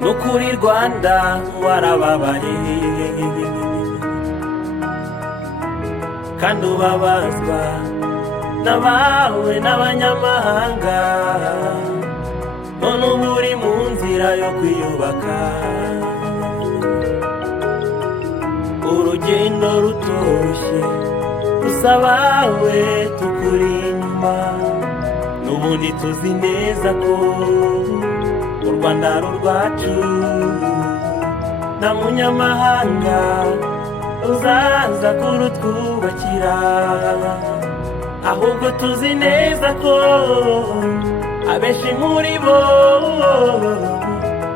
nukuri Rwanda warababaye kandi ubabazwa n'abawe n'abanyamahanga, none ubu uri mu nzira yo kwiyubaka. Urugendo rutoroshye gusa abawe tukuri inyuma, n'ubundi tuzi neza ko u Rwanda ari urwacu, nta munyamahanga uzaza kurutwubakira, ahubwo tuzi neza ko abenshi muri bo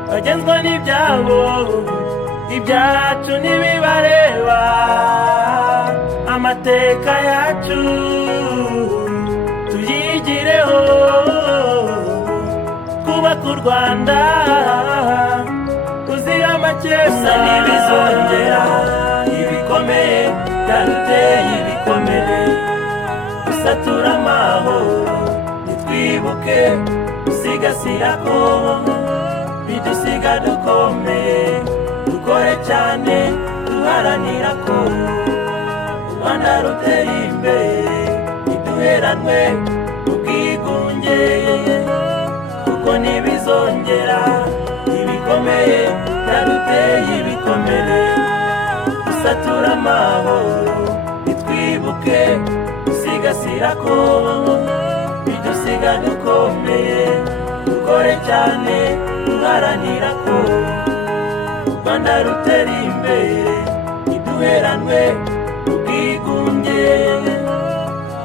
bagenzwa n'ibyabo, ibyacu ntibibareba. Amateka yacu tuyigireho, kubaka u Rwanda ruzira amakemwa. Ntibizongera ibikomeye byaduteye ibikomere, gusatura amahoro nitwibuke gusigasira ko bidusiga dukomeye. Dukore cyane duharanira ko u Rwanda rutera imbere, ntiduheranwe ubwigunge, kuko ntibizongera ibikomeye byaduteye ibikomere. Gusatura amahoro nitwibuke gusigasira ko bidusiga dukomeye. Dukore cyane duharanira ko u Rwanda rutera imbere, ntiduheranwe ubwigunge,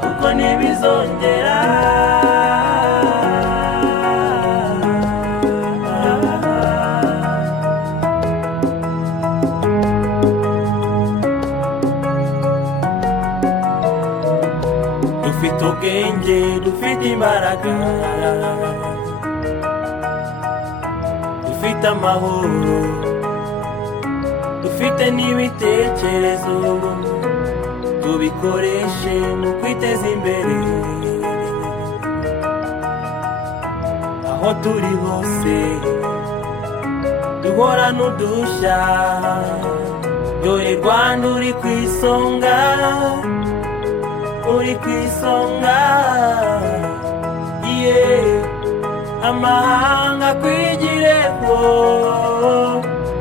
kuko ntibizongera. Dufite ubwenge, dufite imbaraga, dufite amahoro, dufite n'ibitekerezo, tubikoreshe mu kwiteza imbere. Aho turi hose duhorana udushya, dore Rwanda uri ku isonga, uri ku isonga. Amahanga kwigireho,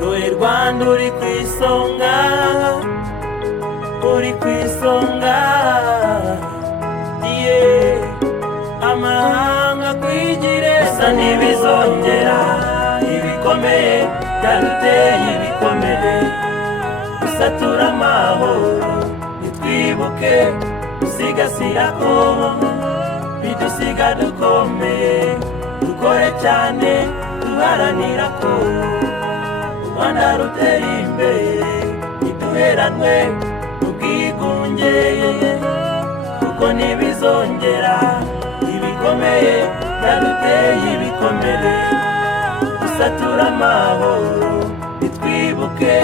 dore Rwanda uri ku isonga, uri ku isonga. Amahanga kwigire, gusa ntibizongera ibikomeye byaduteye ibikomere. Gusatura amahoro nitwibuke gusigasira ko bidusiga dukomeye. Dukore cyane duharanira ko u Rwanda rutera imbere, ntiduheranwe ubwigunge, kuko ntibizongera ibikomeye byaduteye ibikomere. Gusatura amahoro nitwibuke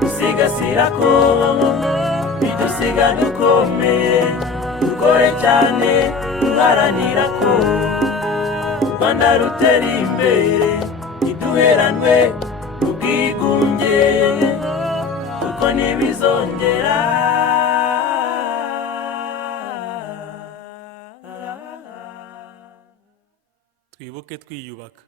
gusigasira ko bidusiga dukomeye. Dukore cyane duharanira ko u Rwanda rutera imbere, ntiduheranwe ubwigunge, kuko ntibizongera. Twibuke twiyubaka.